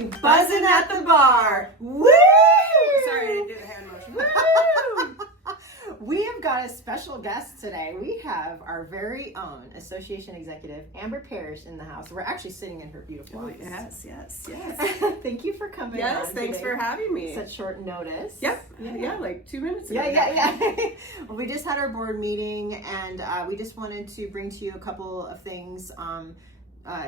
to Buzzin' at the Bar. Woo! Sorry, I didn't do the hand motion. Woo! We have got a special guest today. We have our very own association executive, Amber Parrish, in the house. We're actually sitting in her beautiful office. Yes. Thank you for coming. Yes, thanks for having me. Such short notice. Yep. Yeah, like 2 minutes ago. Yeah. Well, we just had our board meeting, and we just wanted to bring to you a couple of things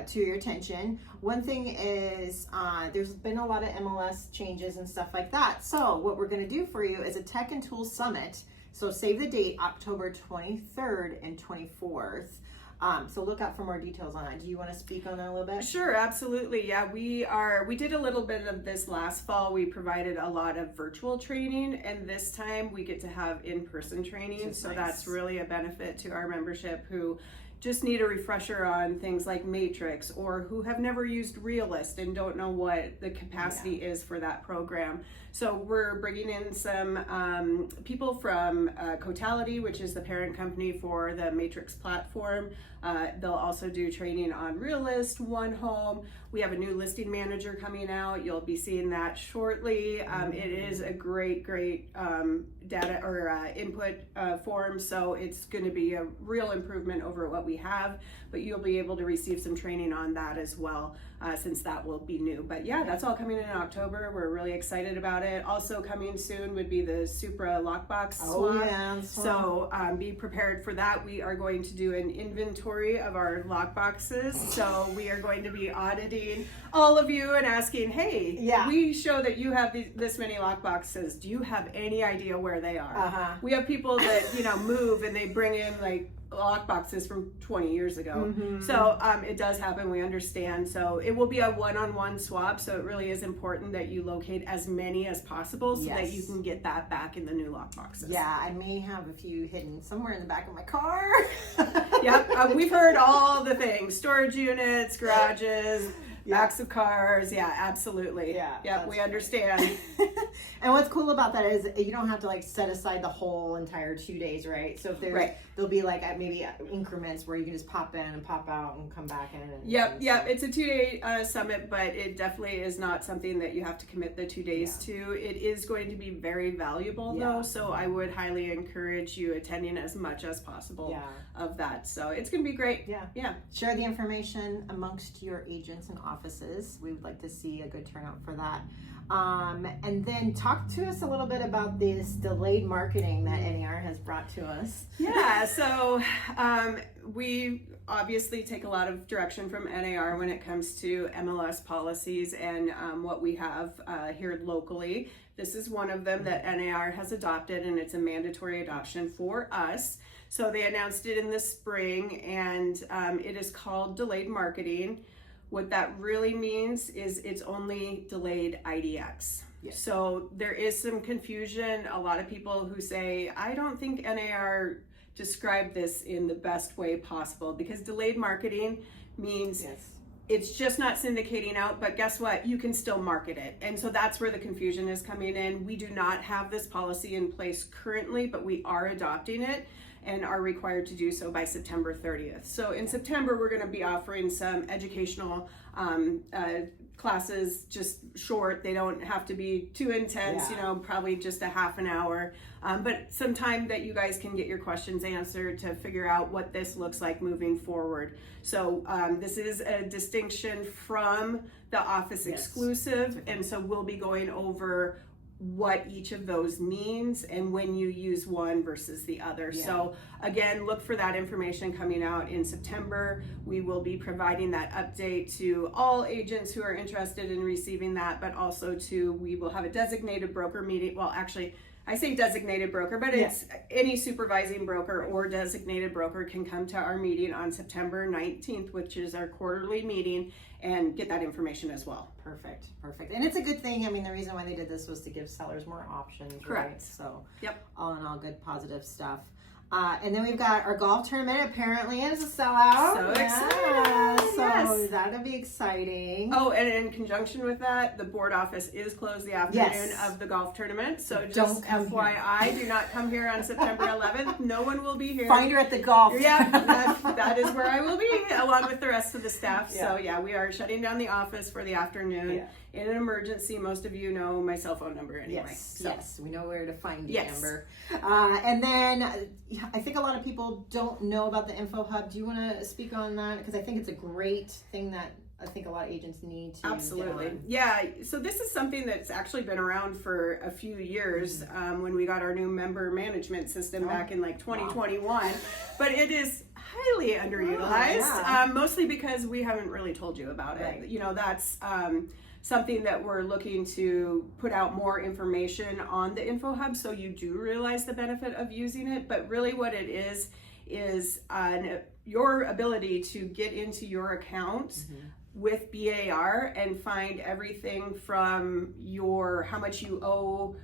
to your attention. One thing is there's been a lot of MLS changes and stuff like that. So what we're going to do for you is a Tech and Tools Summit. So save the date, October 23rd and 24th. So look out for more details on that. Do you want to speak on that a little bit? Sure, absolutely. Yeah, we did a little bit of this last fall. We provided a lot of virtual training, and this time we get to have in-person training. So nice. That's really a benefit to our membership who just need a refresher on things like Matrix, or who have never used Realist and don't know what the capacity is for that program. So we're bringing in some people from Cotality, which is the parent company for the Matrix platform. They'll also do training on Realist, One Home. We have a new listing manager coming out. You'll be seeing that shortly. It is a great data or input form, so it's going to be a real improvement over what we have, but you'll be able to receive some training on that as well, since that will be new. But yeah, that's all coming in October. We're really excited about it. Also coming soon would be the Supra lockbox swap. Yeah, so be prepared for that. We are going to do an inventory of our lockboxes. So we are going to be auditing all of you and asking, hey, we show that you have this many lockboxes. Do you have any idea where they are? We have people that move and they bring in like lock boxes from 20 years ago. So it does happen, we understand. So it will be a one-on-one swap, so it really is important that you locate as many as possible so that you can get that back in the new lock boxes. Yeah, I may have a few hidden somewhere in the back of my car. Yep, we've heard all the things: storage units, garages, backs of cars. Yeah, absolutely. Yeah, we understand. And what's cool about that is you don't have to like set aside the whole entire 2 days, right? So if there'll be like maybe increments where you can just pop in and pop out and come back in. Yep. It's a 2-day summit, but it definitely is not something that you have to commit the 2 days to. It is going to be very valuable though, so I would highly encourage you attending as much as possible of that. So it's going to be great. Yeah. Share the information amongst your agents and offices. We would like to see a good turnout for that. And then talk to us a little bit about this delayed marketing that NAR has brought to us. Yeah, so we obviously take a lot of direction from NAR when it comes to MLS policies and what we have here locally. This is one of them that NAR has adopted, and it's a mandatory adoption for us. So they announced it in the spring, and it is called delayed marketing. What that really means is it's only delayed IDX. So there is some confusion. A lot of people who say, I don't think NAR described this in the best way possible, because delayed marketing means it's just not syndicating out, but guess what? You can still market it. And so that's where the confusion is coming in. We do not have this policy in place currently, but we are adopting it and are required to do so by September 30th. So in September, we're going to be offering some educational classes, just short. They don't have to be too intense, probably just a half an hour, but some time that you guys can get your questions answered to figure out what this looks like moving forward. So this is a distinction from the office exclusive, and so we'll be going over what each of those means and when you use one versus the other. So again, look for that information coming out in September. We will be providing that update to all agents who are interested in receiving that, but also we will have a designated broker meeting. Well, actually, I say designated broker, but it's any supervising broker or designated broker can come to our meeting on September 19th, which is our quarterly meeting, and get that information as well. Perfect. And it's a good thing. I mean, the reason why they did this was to give sellers more options, right? So all in all, good positive stuff. And then we've got our golf tournament. Apparently, it's a sellout. So excited! So Yes. that'll be exciting. Oh, and in conjunction with that, the board office is closed the afternoon of the golf tournament. So just Don't come FYI, do not come here on September 11th. No one will be here. Find her at the golf. Yeah, that is where I will be, along with the rest of the staff. So yeah, we are shutting down the office for the afternoon. Yeah. In an emergency, most of you know my cell phone number anyway. Yes, we know where to find you, Yes. Amber. And then I think a lot of people don't know about the Info Hub. Do you want to speak on that? Because I think it's a great thing that I think a lot of agents need to Absolutely. get on. Yeah. So this is something that's actually been around for a few years when we got our new member management system back in like 2021. But it is highly underutilized, mostly because we haven't really told you about it. You know, that's something that we're looking to put out more information on the Info Hub so you do realize the benefit of using it. But really what it is your ability to get into your account with BAR and find everything from how much you owe,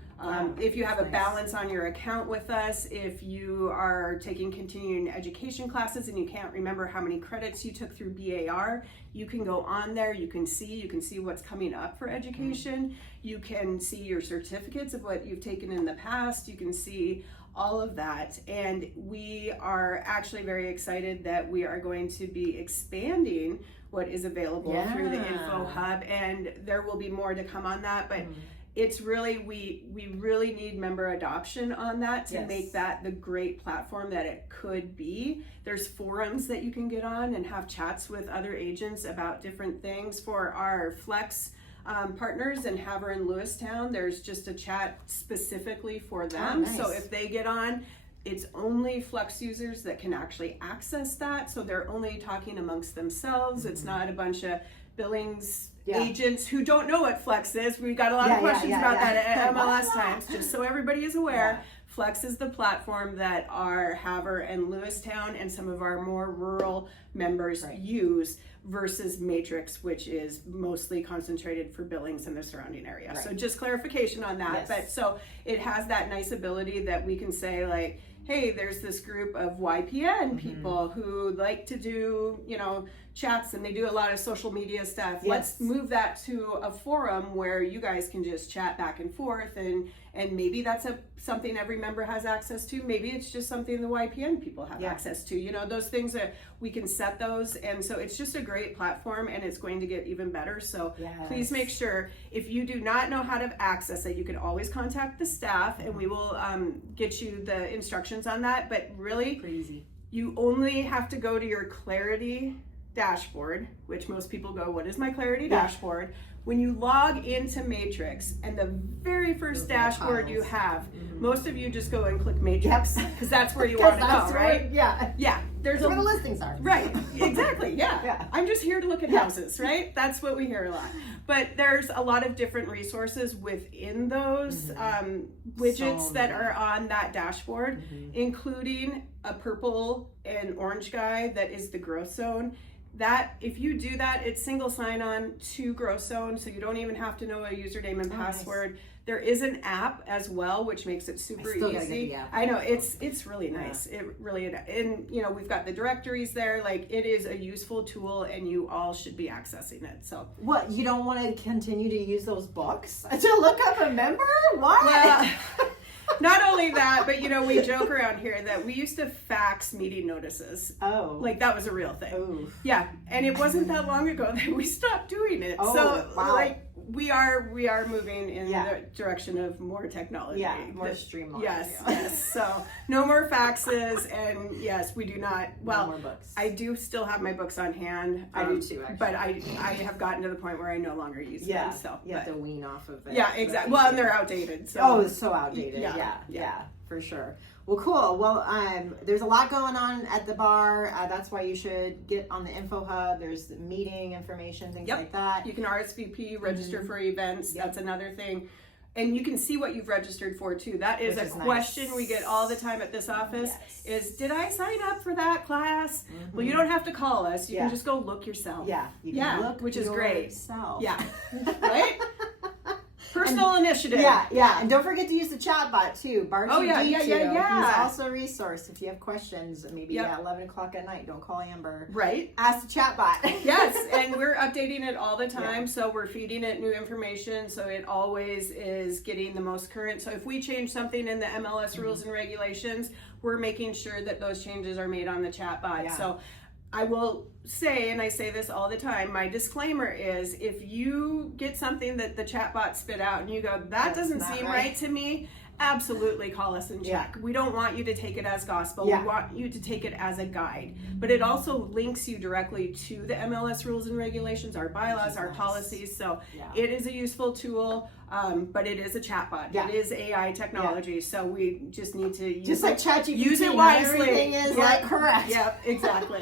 if you have a balance on your account with us, if you are taking continuing education classes and you can't remember how many credits you took through BAR, you can go on there, you can see what's coming up for education, you can see your certificates of what you've taken in the past, you can see all of that. And we are actually very excited that we are going to be expanding what is available through the Info Hub, and there will be more to come on that. But it's really, we really need member adoption on that to make that the great platform that it could be. There's forums that you can get on and have chats with other agents about different things. For our Flex partners in Havre and Lewistown, there's just a chat specifically for them. So if they get on, it's only Flex users that can actually access that. So they're only talking amongst themselves. It's not a bunch of billings agents who don't know what Flex is. We got a lot of questions about that at MLS Times, just so everybody is aware. Flex is the platform that our Havre and Lewistown and some of our more rural members use versus Matrix, which is mostly concentrated for Billings and the surrounding area. So just clarification on that. But so it has that nice ability that we can say like, hey, there's this group of YPN people who like to do, chats, and they do a lot of social media stuff. Let's move that to a forum where you guys can just chat back and forth, and maybe that's something every member has access to. Maybe it's just something the YPN people have access to. Those things that we can set those, and so it's just a great platform, and it's going to get even better. So please make sure, if you do not know how to access it, you can always contact the staff, and we will get you the instructions on that. But really, pretty easy. You only have to go to your Clarity dashboard, which most people go, what is my Clarity dashboard? When you log into Matrix, and the very first dashboard you have, most of you just go and click Matrix because that's where you want to go, right? There's where the listings are. Right, exactly, I'm just here to look at houses, right? That's what we hear a lot. But there's a lot of different resources within those widgets that are on that dashboard, including a purple and orange guy that is the growth zone. That, if you do that, it's single sign-on to Growth Zone, so you don't even have to know a username and password. Nice. There is an app as well, which makes it super easy. I know, it's really nice. It really, and we've got the directories there. Like, it is a useful tool, and you all should be accessing it. So what, you don't want to continue to use those books to look up a member? What? Well, not only that, but we joke around here that we used to fax meeting notices. Oh. Like, that was a real thing. Oof. Yeah. And it wasn't that long ago that we stopped doing it. Oh, so wow. like we are moving in the direction of more technology. Yeah, more streamlined. Yes. So no more faxes, and yes, we do not. Well, no more books. I do still have my books on hand. I do too, actually. But I have gotten to the point where I no longer use them. So you have to wean off of it. Yeah, exactly. Well, and they're outdated. So. Oh, it's so outdated. Yeah, for sure. Well, cool. Well, there's a lot going on at the bar. That's why you should get on the Info Hub. There's meeting information, things like that. You can RSVP, register for events. That's another thing. And you can see what you've registered for too. That is a question we get all the time at this office is, did I sign up for that class? Well, you don't have to call us. You can just go look yourself. You can look which is great. Yourself. Yeah. Right? Personal initiative. Yeah. And don't forget to use the chat bot too. Bart Oh, yeah. He's also a resource if you have questions, maybe Yep. at 11 o'clock at night. Don't call Amber. Right. Ask the chat bot. Yes, and we're updating it all the time, so we're feeding it new information, so it always is getting the most current. So if we change something in the MLS rules and regulations, we're making sure that those changes are made on the chat bot. Yeah. So I will say, and I say this all the time, my disclaimer is if you get something that the chat bot spit out and you go, that doesn't seem right to me, absolutely call us and check. We don't want you to take it as gospel. We want you to take it as a guide. But it also links you directly to the MLS rules and regulations, our bylaws, our policies. So it is a useful tool, but it is a chatbot. It is AI technology. So we just need to use just like ChatGPT, use it wisely. Everything is like correct. Yep, exactly.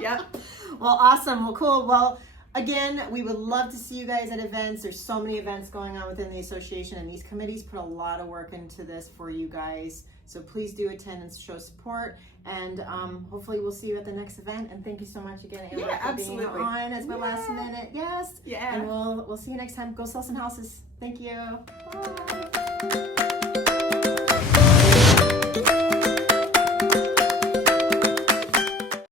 Yep. Well, awesome. Well, cool. Well, again, we would love to see you guys at events. There's so many events going on within the association, and these committees put a lot of work into this for you guys. So please do attend and show support. And hopefully we'll see you at the next event. And thank you so much again, Amber, for being on as my last minute. Yes. Yeah. And we'll see you next time. Go sell some houses. Thank you. Bye.